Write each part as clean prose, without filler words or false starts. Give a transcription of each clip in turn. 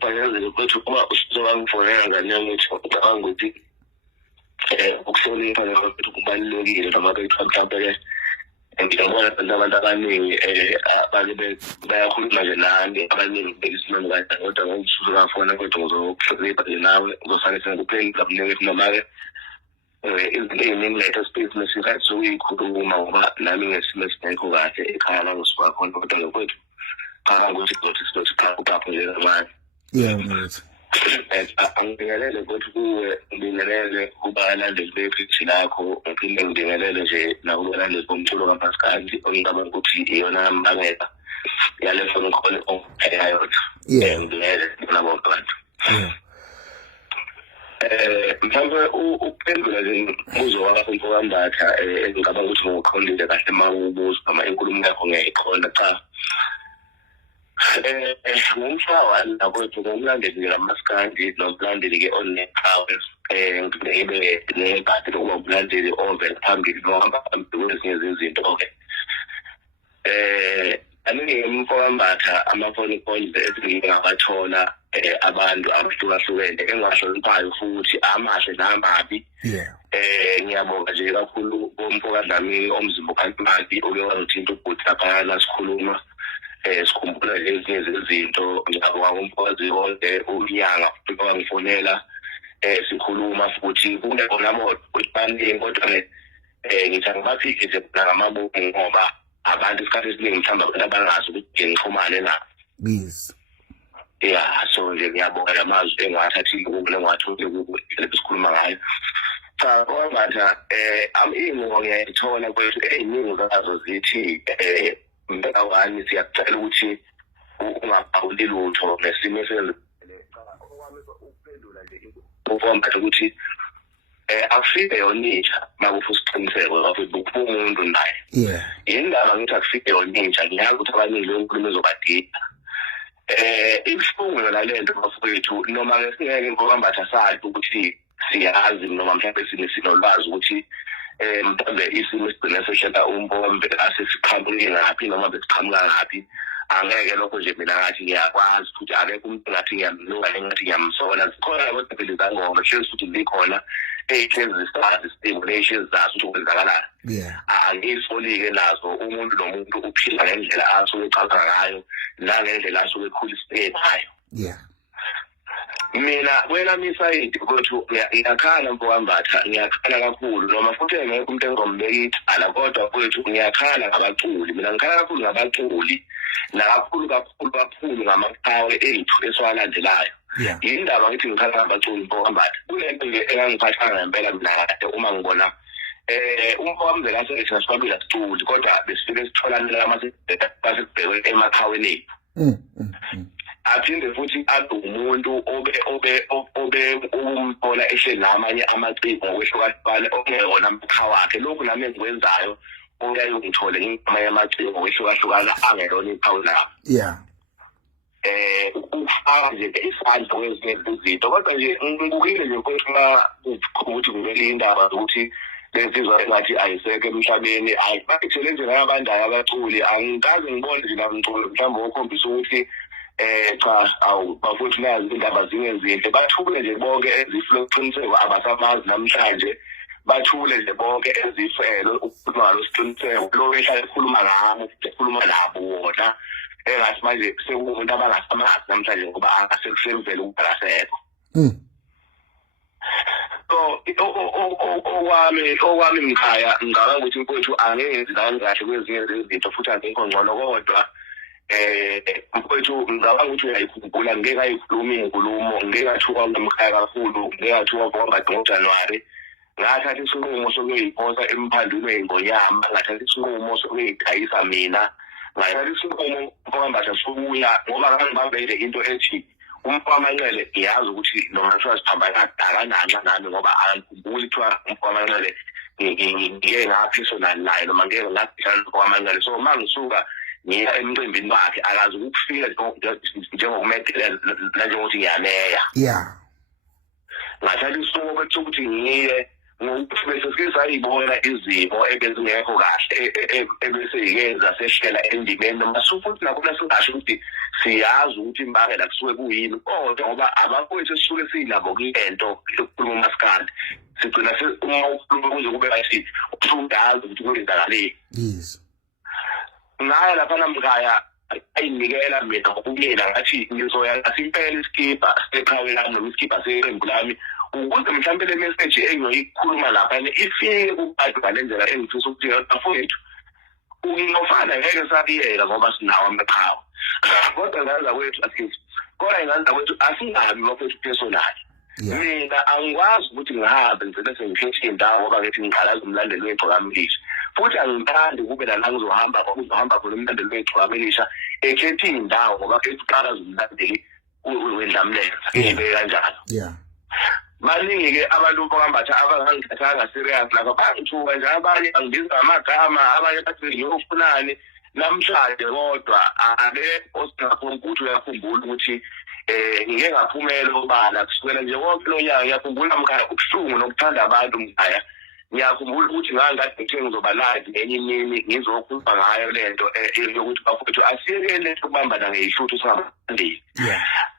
Bhanyazile kwethu uma usizo wangifonela kaningi ukuthi ngicabanga ukuthi ukuhlonipha kwethu kubalulekile noma kwethu mhlawumbe ngiyabona abantu abaningi bake bayakhuluma nje nami abaningi bekisimani kanjani kodwa ngokuzisuza ngafona kwethu ngizokuhlonipha nje nawe kuzofanele sengikupheli kabuningi noma-ke izinto ey'ningi letha space nesikhathi sokuyikhuluma ngoba nami ngesimo esingekho kahle ekhaya la ngisuka khona kodwa ngokwethu ngicabanga ukuthi sizothi uqapho nje kancane. Mfethu. Angibingelele ukuthi kuwe ngibingelele kubalandeli bephithi lakho ngiphinde ngibingelele nje nakubalandeli bomculo kaMaskandi ongicabanga ukuthi iyona mbangela yale phone call ongipheyayo. Ngibingelele bona bonke abantu. Mhlawumbe uphendula nje umbuzo wakho mfokambatha ngicabanga ukuthi ngokuqondile kahle uma ubuza noma inkulumo yakho ngiyayiqonda cha. Ngumfawa nakwethu ngomlandeli kaMaskandi nomlandeli-ke onepower ngibe nebhadi lokuba umlandeli ovela phambili nohamba phambili kwezinye zezinto-ke. Aminingi mfokambatha amafoni calls esingingawathola abantu abahlukahlukene engahloniphayo futhi amahle namabi. Ngiyabonga nje kakhulu komfokadlamini omzimba kaNtuli uke wangithinta ukuthi laphana sikhuluma sikhumbula ezinye zezinto ngiyabonga umfokazi konke unyanga futhi wangifonela sikhuluma futhi kunekona moto kubaningi kodwa-ke ngithi angibaphike nje ngamabongo ngoba abantu isikhathi esiningi mhlawumbe abantu abangazi ukuthi ngixhumane nabo. So nje ngiyabonga lamazwi engiwathathile kule engiwathole sikhuluma ngayo. Cha Mfokambatha iy'ncingo ngiyayithola kwethu ey'ningi zazo zithi mbeka wani siyakucela ukuthi ungaphawuli lutho nesimo ukuphendula nje Mfokambatha ukuthi akufike yonitsha makuthi usiqiniseko ukuthi kuphi umuntu naye. Indaba ngithi akufike yonitsha ngiyazi ukuthi abaningi leyo nkulumo ezobadida. Ibuhlungu yona le nto bafowethu noma-ke singeke Mfokambatha sazi ukuthi siyazi noma mhlawumbe sinolwazi ukuthi mhlawumbe isimo esigcine sehlela umpombe asesiqhamuke ngaphi noma besiqhamuka ngaphi. Angeke lokho nje mina ngathi ngiyakwazi futhi akekho umuntu ngathi ngiyamlunga ngathi ngiyamsola zikhona kodwa phela izangoma hlezi futhi zikhona ey'hlezi zisazi istimulation zazo ukuthi kwenzakalani. Angiyisoli-ke nazo umuntu nomuntu uphila ngendlela asuke ecabanga ngayo nangendlela asuke ekhuliseke ngayo. Mina kwelami isayidi kwethu ngiyakhala Mfokambatha ngiyakhala kakhulu noma futhi engekho umuntu engizombeka icala kodwa kwethu ngiyakhala ngabaculi. Mina ngikhala kakhulu ngabaculi nakakhulu ngamaqhawe ethu esiwalandelayo. Yindaba ngithi ngikhala ngabaculi Mfokambatha kunento nje engangiphathanga ngempela mina kade uma ngibona umfowamzela asethi nasibabili asiculi kodwa besifike sitholanela amasibhekwe emaqhaweni ethu. Aphinde futhi abe umuntu obe ukumthola ehleli namanye amaciko ngokwehlukahlukana okungeyona mkha wakhe. Lokhu nami engikwenzayo uyaye ungithole ngamanye amaciko ngokwehlukahlukana angelona iphawu lawo. Ukufaka nje isandla kwezinye izinto kodwa nje ngibukile nje mfowethu ukuthi kumele indaba zokuthi lensizwa engathi ayisekho emhlabeni ayibakithele nje ngabandayo abaculi angikaze ngibone nje namculo mhlawumbe okhombisa ukuthi cha bafuthu nazi indaba zingezinhle bathule nje bonke ezifuna ukuqiniseka abasamazi namhlanje bathule nje bonke ezifelo ukukhuluma ngalo siqiniseko lo ehlala ekhuluma ngabo ekhuluma nabo wona engathi manje sekuwumuntu abangasamazi namhlanje ngoba angasekusebenzela ukubhalasekho. Okwami mkhaya ngicabanga ukuthi mfowethu angenzi kahle kwezinye zezinto futhi angekho ngcono kodwa mfowethu ngicabanga ukuthi uyayikhumbula ngeke ayikhuluma iy'nkulumo ngeke ngathuka ngomkhaya kakhulu ngeke ngathuka ngoMbadi ngoJanuwari ngathatha isinqumo sokuyoyiphosa emaphandleni ey'ngonyama ngathatha isinqumo sokuyidayisa mina ngathatha isinqumo Mfokambatha sokuya ngoba ngangibambele into ethi uMfakamanxele ngiyazi ukuthi noma kuthiwa siphambana akananxa nami ngoba angikhumbuli kuthiwa uMfakamanxele ngike ngaphisana naye noma ngeke ngaphishana noMfakamanxele. So uma ngisuka ngiya emcimbini wakhe akazi ukufika njengokumedelela nanjengokuthi ngiyaneya. Ngathatha isinqumo ukuthi ngiye ngokuthi bese sikayibona izimo ebezingekho kahle ebese iyenza sehlela endimeni masufuthi nakho singasho ukuthi siyazi ukuthi imbangela kusuke kuyini kodwa ngoba abafowethu esisuke sinabo kulento yokukhuluma umaskandi sigcina uma ukhuluma kuze kube kathi usundazi ukuthi kwenzakaleni yes ngaya lapha namkhaya ayinikela mina ngokuyela ngathi ngizoya ngasimpela iskipa seqhawe lami nomskipa seqembu lami ukuze mhlawumbe le message engiyoyikhuluma lapha ifike kubantu ngalendlela engifisa ukuthi afowethu ukingofana ngeke sabiyela ngoba sinawo amaqhawe kodwa ngaza kwethu asithi kodwa ngaza kwethu asingabi bafowethu personal mina angikwazi ukuthi ngihambe ngicela sengikhethe indawo ngoba ngithi ngiqalaza umlandeli wegqokamlisha futhi angithandi kube la ngizohamba khona umlandeli wegqokamlisha ekhethe indawo ngoba eqalaza umlandeli wendlamlenza ibe kanjalo baningi ke abantu bokambatha abangangithathanga serious lapha bangithuka nje abanye angibiza amagama abanye bathi ngiyofunani namhlanje kodwa ake osingakho ukuthi uyakhumbula ukuthi ngike ngaphumela obala kusukela nje wonke lo nyaka ngiyakhumbula mkhaya ubuhlungu nokuthanda abantu mkhaya ngiyakhumbula ukuthi ngangade ngithe ngizoba live ngenye imini ngizokhuluma ngayo lento yokuthi bafowethu asiyekele ukubambana ngeyishuthu singabandeli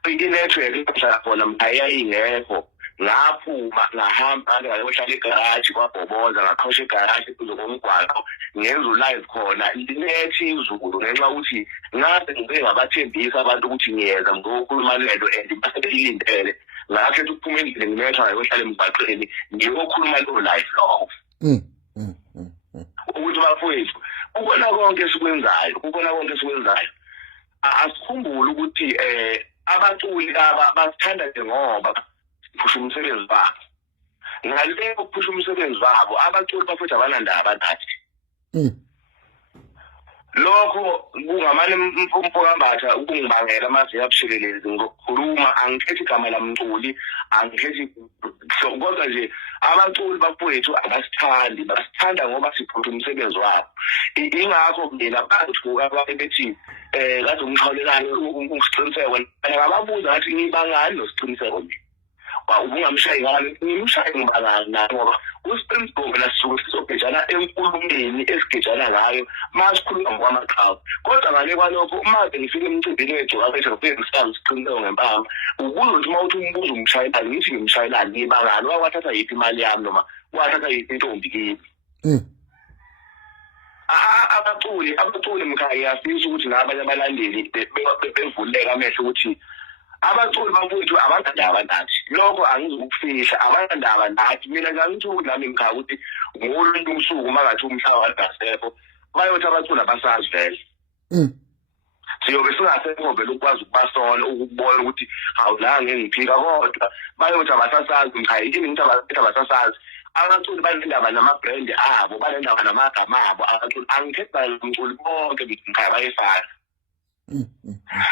i-network ihlala khona mkhaya ingekho ngaphuma ngahamba ngayohlala egaraji kwabhoboza ngaqhosha egaraji kuzokomgwaqo ngenza live khona linethi izulu ngenxa ukuthi ngabe ngike ngabathembisa abantu ukuthi ngiyeza ngokukhuluma lento and basebelindele ngakhetha ukuphuma endlini nginethwa ngayohlala emgwaqeni ngiyokhuluma lo live lo ukuthi bafowethu ukona konke esikwenzayo asikhumbule ukuthi abaculi aba basithanda nje ngoba phusha umsebenzi wabo ngale ukuphusha umsebenzi wabo abaculi bafethu abanandaba nathi lokho kungamane umfokambatha ukungibangela amazi yabushelelezi ngokukhuluma angikhethi igama lamculi angikhethi kodwa nje abaculi bafethu abasithandi basithanda ngoba siphutha umsebenzi wabo ingakho mina bangithuka ababethi kade umkhawulelane ungisiqiniseko ngababuza ngathi ngibangani nosiqiniseko mina ubungamshayi ngani ngimshayi ngibangani ngoba uSpringbok lasisuke sizobhejana enkulumeni esigejana ngayo masikhuluma ngokwamaqhawe kodwa ngale kwalokho manje ngifike emcimbini wegcokabethe ngifike ngisazi isiqiniseko ngempama ukuzothi uma uthi umbuzo umshayelani ngithi ngimshayelani ngibangani wathatha yiphi imali yami noma wathatha yiphi intombi kimi abaculi mkhaya yafisa ukuthi nabanye abalandeli bevuleka amehlo ukuthi abaculi bafowethu abandaba nathi lokho angizokufihla abandaba nathi mina ngithi nami ngikhaya ukuthi ngolunye usuku mangathi umhlaba wadasepo bayothi abaculi abasazi vele siyobe singasekho vele ukwazi ukubasola ukubona ukuthi awulanga ngiphika kodwa bayothi abasasazi ngikhaya yini ngithi abasasazi abaculi banendaba nama-brand abo banendaba namagama abo abaculi angikhetha umculi bonke ngikhaya bayefana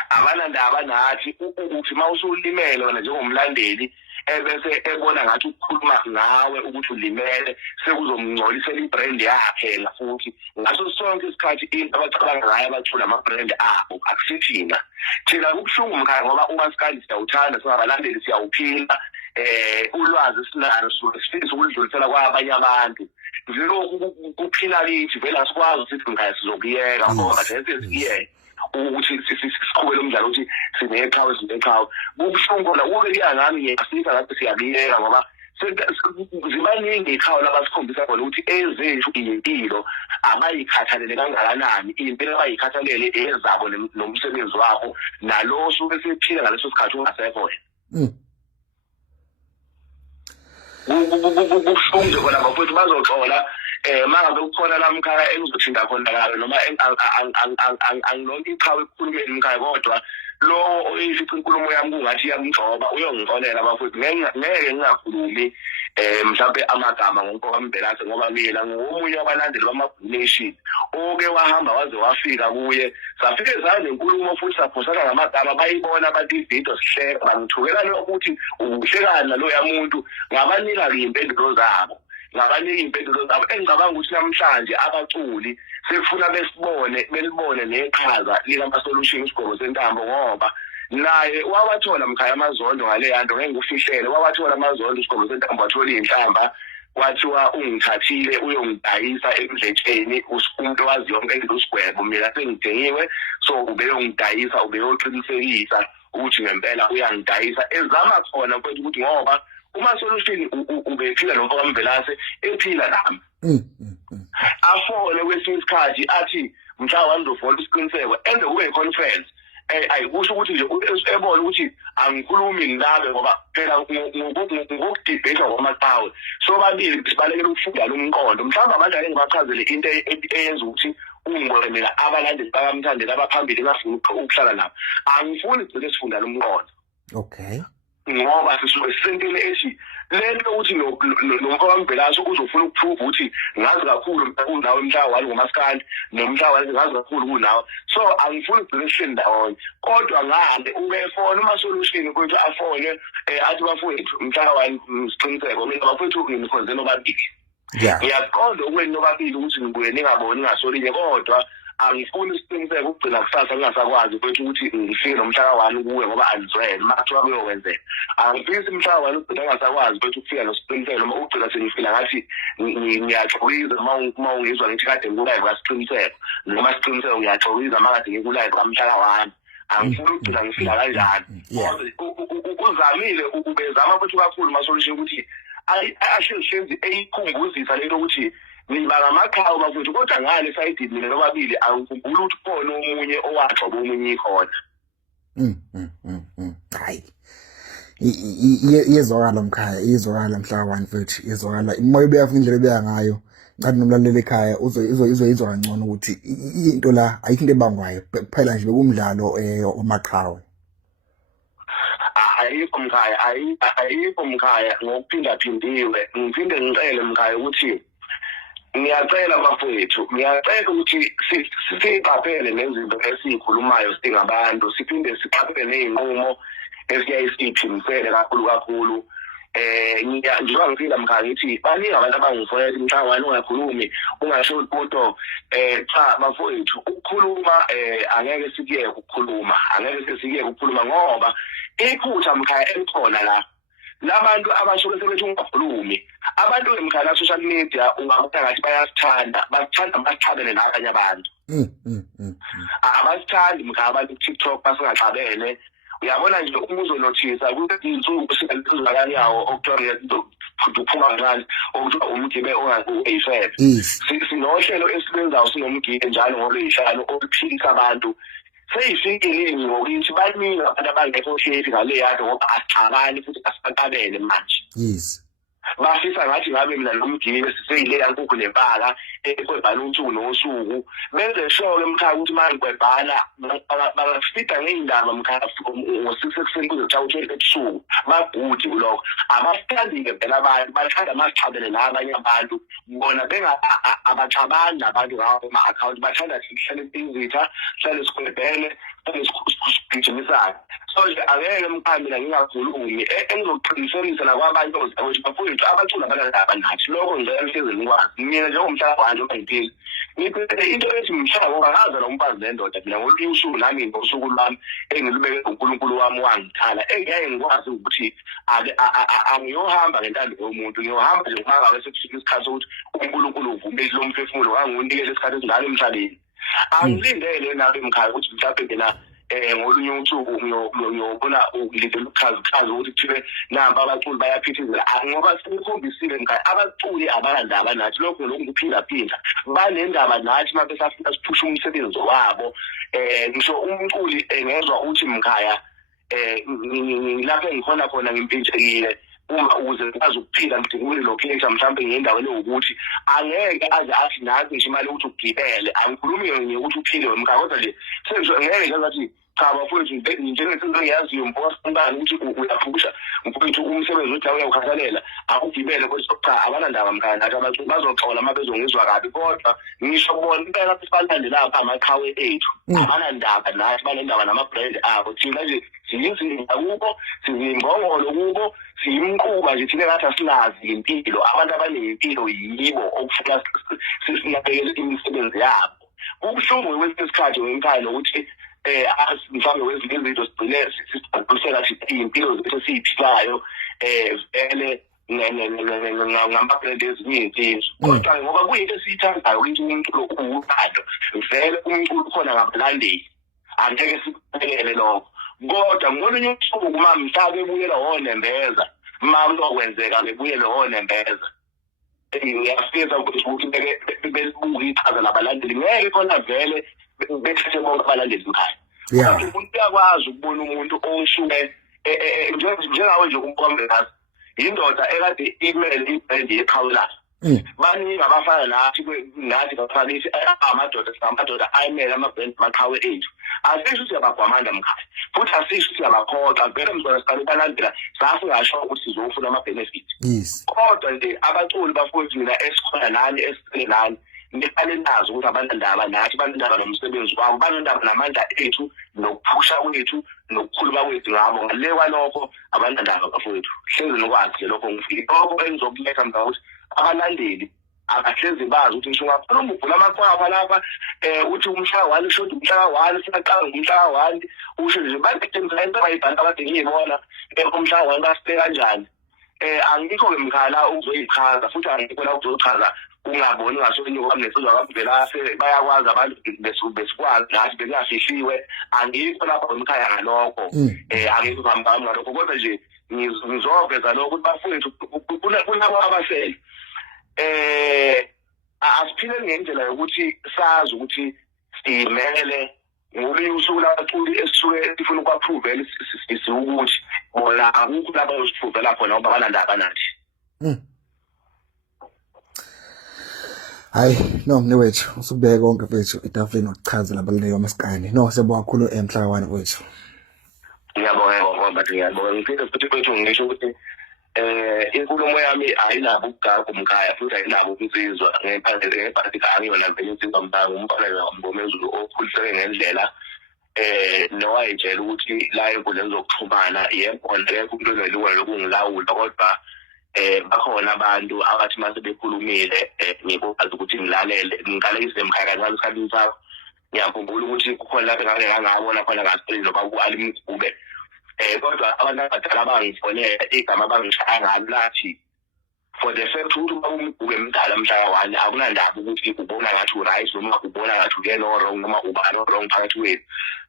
abanandaba nathi ukuthi mawusulimele wena njengomlandeli ebese ebona ngathi ukukhuluma ngawe ukuthi ulimele sekuzomngcolisela ibrand yakhe la futhi ngaso sonke isikhathi into abacabanga ngayo abacula ama-brand abo akusithina thina kubuhlungu mkhaya ngoba umaskandi siyawuthanda singabalandeli siyawuphila ulwazi esinalo sifisa ukulidlulisela kwabanye abantu lokhu kuphila lithi vele asikwazi ukuthi mkhaya sizokuyeka ngoba sesiyeke ukuthi siqhubele umdlalo ukuthi sineqhawe kubuhlungu la ube kuyangami ngiyafika ngathi siyabiyeka ngoba zibaningi iqhawe labasikhombisa khona ukuthi ezethu impilo abayikhathalele kangakanani impilo abayikhathalele ezabo nomsebenzi wabo nalo suke sephila ngaleso sikhathi ungasekho wena kubuhlungu khona bafowethu bazoxola mangabe kukhona la mkhaya engizothinda khona kabe noma angilonke iqhawe ekukhulumeni mkhaya kodwa lo oyifica inkulumo yami kungathi iyamgcoba uyongixolela bafowethu ngeke ngingakhulumi mhlawumbe amagama ngoMbelase ngoba mina ngomunye wabalandeli bama-nation oke wahamba waze wafika kuye safike zane inkulumo futhi saphosana ngamagama bayibona abantu ividiyo sihleka bangithukela lokuthi ukuhlekana naloya muntu ngabanika-ke iy'mpendulo zabo ngabanika iy'mpendulo zabo engicabanga ukuthi namhlanje abaculi sekufuna belibone neqhaza likamasolution isigqoko sentambo ngoba naye wawathola mkhaya amazondo ngale yanto ngeke ngufihlele wawathola amazondo isigqoko sentambo wathola iy'nhlamba kwathiwa ungithathile uyongidayisa emdletsheni umuntu owazi yonke into usigwebo mina sengidengiwe so ubeyongidayisa ubeyoqinisekisa ukuthi ngempela uyangidayisa ezama khona mfowethu ukuthi ngoba uma solution ubephila nomfo kaMvelase ephila nami afone kwesinye isikhathi athi mhla wandofola isiqiniseko enze kube iconference ayikusho ukuthi nje ebona ukuthi angikhulumi nabe ngoba phela ngokudebate kwamaqhawe so babili sibalekela ukufunda umqondo mhlawumbe abantu ake ngibachazele into eyenza ukuthi ungibone mina abalandeli bakamthandela abaphambili ngafuna ukuhlala nabo angifuni igcine sifunda umqondo okay ngoba sisuke sisentele ethi lento ukuthi nomfo kaMvelase uzofuna ukuprove ukuthi ngazi kakhulu kunawe mhlawumbe ngomaskandi nomhlawumbe ngazi kakhulu kunawe so angifuni ukugcina sihleli ndawonye kodwa ngale ubefona uma solution ukuthi afone athi bafowethu mhlawumbe siqiniseko mina bafowethu nginikhonzeni obabili ngiyaqonda ukweni nobabili ukuthi ngibuye ningaboni ngasolinye kodwa angifuni isiqiniseko ukugcina kusasa ngingasakwazi mfowethu ukuthi ngifike nomhlaka wani kuwe ngoba anizwele mathiwa kuyokwenzeka angifisi umhlaka wani ugcina ngingasakwazi mfowethu ukufika nosiqiniseko noma ugcina sengifila ngathi ngiyaxolisa uma ungizwa ngithi kade ngikulayo kwasiqiniseko noma siqiniseko ngiyaxolisa uma kade ngikulayo kwamhlaka wani angifuni ukugcina ngifika kanjani uzamile ubezama mfowethu kakhulu masolution ukuthi ashenzi eyikhumbuzisa lento ukuthi niba ngamakhaya bafuthu kodwa ngale sayidini mina nobabili angikhumbula ukuthi khona omunye owaxwa bomunye ikhona hayi yezwakala mkhaya izwakala mhlaka wani mfethu izwakala imoya beyafika indlela beya ngayo ngathi nomlaleli ekhaya izwa kangcono ukuthi into la ayikho into ebangwayo kuphela nje bekumdlalo omaqhawe ayikho mkhaya ngokuphindaphindiwe ngiphinde ngicele mkhaya ukuthi ngiyacela bafowethu ngiyacela ukuthi siqaphele nezinto esikhulumayo singabantu siphinde siqaphele nezinqumo esiyayisiphimisele kakhulu njengoba ngifika mkhaya ngithi baningi abantu abangifonela mhlawumbe ungakhulumi ungasho ukuthi cha bafowethu ukukhuluma angeke sikuyeke ukukhuluma ngoba iphutha mkhaya elikhona la labantu abasho sebethi ungakhulumi abantu emkhaya social media ungabona ngathi bayasithanda basithandane nabanye abantu abasithandi mkhaya abantu TikTok basingaxabene uyabona nje umuzo nothisa ukuthi insuku singazikanyawo okuthiwa kuphuma kancane okuthiwa umgibe ongayifebe sinohlelo esibenzayo sinomgibe njalo ngolweshalo okuphilisa abantu seyifikile ngokuthi baningi abantu abangekho hleli ngale yado ngoba asixabani futhi asiqabele manje bafisa ngathi ngabe mina nomgibe siseyile yankukhu nempala ekwebhala unsuku nosuku benze sure emkhaya ukuthi manje kwebhala bangafida ngeindaba mkhaya ngo6 ekuseni kuze kuthi ebusuku babhuti kuloko abasithandi ke phela abantu bathanda masixabene nabanye abantu bona abaxabani nabantu ngawo ama account bathanda sihlale izitha hlale sikwebhele sigijimisana so nje angeke mkhaya mina ngingakhulumi engizoqinisekisa nakwabanye ukuthi bafowethu abacula abanandaba nathi lokho ngicela nihleze nikwazi mina njengomhlaba wanje uma ngiphila ngiphethe into ethi mhlaba ngoba ngaza nomfazi nendoda mina ngolunye usuku nami ngosuku lwami engilubeke uNkulunkulu wami wangithala engeke ngikwazi ukuthi angiyohamba ngentando yomuntu ngiyohamba nje uma ngabe sekufika isikhathi sokuthi uNkulunkulu uvumile lo mphefumulo wanginikeza isikhathi esingalo emhlabeni angilindele nabe emkhaya ukuthi mhlawumbe mina ngolunye usuku ngiyobona ngilindele ukuchaza ukuthi kuthiwe namba abaculi bayaphithizela ngoba sikukhombisile mkhaya abaculi abanandaba nathi lokho ngokuphinda banendaba nathi uma besafika siphusha umsebenzi wabo ngisho umculi engezwa ukuthi mkhaya lapho engikhona khona ngimpintshekile uma ukuze ngikwazi ukuphila ngidingule location mhlawumbe ngendaweni ukuthi angeke aze athi nathi nje imali ukuthi ugibele angikhulumi ukuthi uphile wemkhaya kodwa nje sengisho ngeke ngathi cha bafowethu njengesinto engiyaziyo mposa umbani ukuthi uyaphusha mfowethu umsebenzi uthi uyawukhathalela akugibele kodwa cha abanandaba mkhaya nathi abantu bazoxola uma bezongizwa kabi kodwa ngisho bona impela lapho sibalande lapha amaqhawe ethu abanandaba nathi banendaba nama-brand abo thina nje siyizinga kubo sizimbongolo kubo siyimquba nje thina ngathi asinazi impilo abantu abanempilo yibo okufuna sinabhekele imisebenzi yabo ubuhlungu kwesinye isikhathi wemkhaya nokuthi mhlawumbe wezinto izinto sigcine sisibhanisela sithi impilo zethu esiyiphilayo vele ngama-brand ezinye iy'nsizwa kodwa ngoba kuyinto esiyithandayo ukuthi umculo uwuthando vele umculo ukhona ngabalandeli angeke sikuphelele lokho kodwa ngolunye usuku uma mhlawumbe ebuyela woNembeza uma kuzokwenzeka bebuyele woNembeza ngiyafisa ukuthi besibuke ichaza labalandeli ngeke khona vele bethathe bonke abalandeli ekhaya umuntu uyakwazi ukubona umuntu osuke njengawe nje umkhombezazi indoda ekade imele ibrand yeqhawulayo baningi abafana nathi bafanithi amadoda ayimele ama-brand maqhawe ethu asisho ukuthi siyabagwamanda mkhaya futhi asisho ukuthi siyabaphoxa vele mzona siqale balandela sasingasho ukuthi sizofuna ama-benefit kodwa nje abaculi bafowethu mina esikhona nani esicele nani ngiqale nazo ukuthi abanandaba nathi banandaba nomsebenzi wabo banandaba namandla ethu nokuphusha kwethu nokukhuluma kwethu ngabo ngale kwalokho abanandaba bafowethu hlezi nokwazi lokho ngifike lokho engizokuletha mna ukuthi abalandeli abahlezi bazi ukuthi ngisho ngakhuluma uvula amaqwaba lapha uthi umhla 1 usho umhla 1 siyaqala ngomhla 1 usho nje bathemba into abayibhanda kade ngiyibona umhla 1 basibeka kanjani angikho ke mkhala uzoyichaza futhi angikho la uzochaza ungaboni ngasonye kwami nesizwe abavela bayakwazi abantu besikwazi nathi bengafihliwe angikho lapha emkhaya ngalokho angikho ngambami ngalokho kodwa nje ngizoveza lokho ukuthi bafowethu kunabo abasele asiphile ngendlela yokuthi sazi ukuthi simele ngoba usuku labaculi esisuke sifuna ukwaprove ukuthi bona akukho lapha usiprovela khona ngoba banandaba nathi hayi no mnewethu usubeka konke mfethu etafuleni ukuchaza labaluleki wamaskandi no siyabonga kakhulu emhla 1 mfethu ngiyabonga ngoba ngiyabonga ngifike futhi mfethu ngisho ukuthi inkulumo yami ayinabo ukugaga umkhaya futhi ayinabo ukunsizwa ngephandle angiyona vele insizwa mbango umfana ngomezulu okhuliseke ngendlela nowayitshela ukuthi la enkundleni zokuxhumana yebo ngeke umuntu onelungelo lokungilawula kodwa bakhona abantu abathi mase bekhulumile ngikwazi ukuthi ngilalele ngiqalekise emkhaya kancane isikhathi sakho ngiyakhumbula ukuthi kukhona lapho engake ngabona khona ngaphezulu noba ku-Alimgube kodwa abantu abadala abangifonela igama abangishaya ngalo lathi for the fact ukuthi uba umgube mdala mhlaya 1 akunandaba ukuthi ubona ngathi uright noma ubona ngathi uyena wrong noma ubani wrong phakathi wethu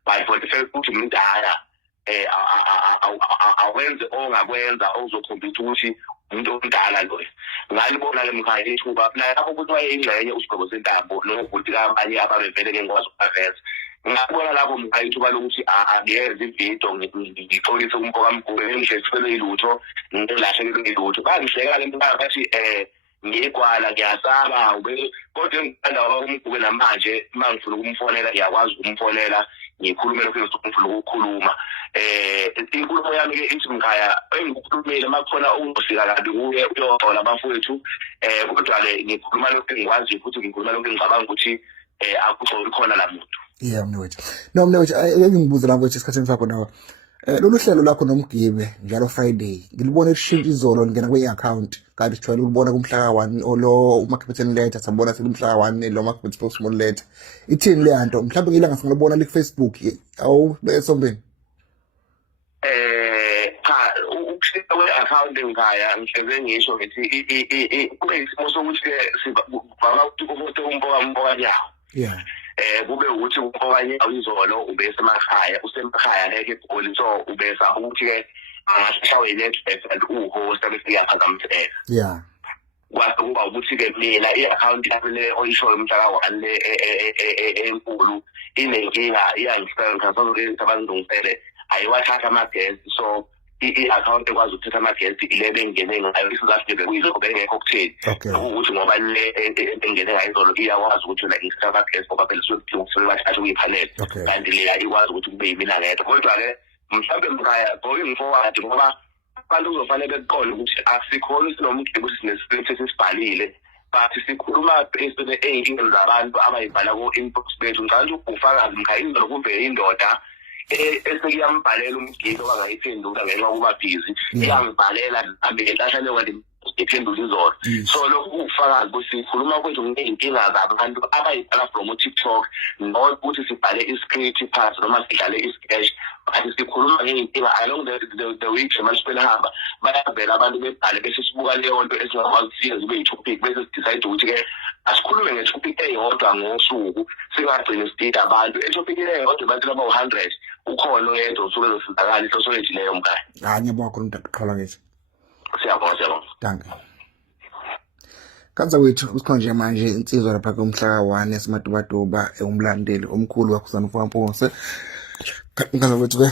but for the fact ukuthi mdala awenze ongakwenza ozokhombisa ukuthi umuntu omdala lo ngalibona le mkhaya ethuba lapho ukuthi wayeyingxenye usigqoko sentambo nokuthi abanye ababevele ngengikwazi ukuveza ngabona lapho mkhaya ethuba lokuthi angiyeza ividiyo ngixolise umboka mgube engishethwele ilutho ngilahlekelwe ilutho bangihleka le mkhaya bathi ngiyigwala ngiyasaba kodwa ngithanda umgube namanje mangifuna ukumfonela ngiyakwazi ukumfonela ngikhulumela ukuthi ngifuna ukukhuluma inkulumo yami ke ithi mkhaya engikukhulumile makukhona ungofika kanti kuye uyoxola abafowethu kodwa ke ngikhuluma lokho engikwazi futhi ngikhuluma lokho engicabanga ukuthi akuxoli khona la muntu mnewethu no mnewethu ngibuza lapho esikhatheni sakho nawe lolu hlelo lakho nomgibe njalo Friday ngilibona lishintsha izolo ngena kwi-account kanti sijwayele ukubona kumhla ka1 olo uMarketing letter sabona sekumhla ka1 lo Market Post small letter ithini le nto mhlawumbe ngilanga singibona li Facebook awu besombeni cha ukushintsha kwe-account ngaya ngihleze ngisho ngithi kube isimo sokuthi sivama ukuthi umboka nyawo kube ukuthi ukanye awizolo ubese emakhaya usemakhaya ngeke egoli so ubesa ukuthi ke angashawe network and uhost bese yaphazamiseka kwase kuba ukuthi ke mina i-account yami le oyisho umhla ka1 le enkulu inenkinga iyangisenga sokuthi abazongisele ayiwathatha amagesi so i-account ekwazi ukuthatha amagesi ile bengene ngayo isizafike kuyilokho bengekho kutheni ukuthi ngoba le engene ngayo izolo iyakwazi ukuthi la isithatha amagesi ngoba phela sokuthi bathathe uyiphanele kanti le ikwazi ukuthi kube yimina ngedwa kodwa ke mhlawumbe mkhaya going forward ngoba abantu kuzofanele beqonde ukuthi asikhona sinomgebe ukuthi sinescript esibhalile but sikhuluma based on zabantu abayibhala ku-inbox bethu ngicela ukuthi ufakazi mkhaya izolo kube indoda esekuyambhalela umgibe wangayiphendula ngenxa yokuba busy iyangibhalela ngehlahla lekwanti iphendula izolo so lokhu kufakazi ukuthi sikhuluma kwethu ngey'nkinga zabantu abayibhala from TikTok not ukuthi sibhale iscript phansi noma sidlale isketch but sikhuluma ngey'nkinga along the week manje sibelahamba bayavela abantu bebhale bese sibuka leyo nto esingakwazi ukufika zibe yi-topic bese sidecide ukuthi-ke asikhulume nge-topic eyodwa ngosuku singagcini sidida abantu etopic eyodwa abantu laba-100 ukhona oyedwa usuke ezosizakala inhloso yethu leyo mngani. Ngiyabonga kakhulu Qhala ngithi. Siyabonga. Danke. Kanza wethu usikhonje manje insizwa lapha kumhla ka-1 esimadubaduba umlandeli omkhulu wakhuzana uMfumaphosi. Kanza wethu ke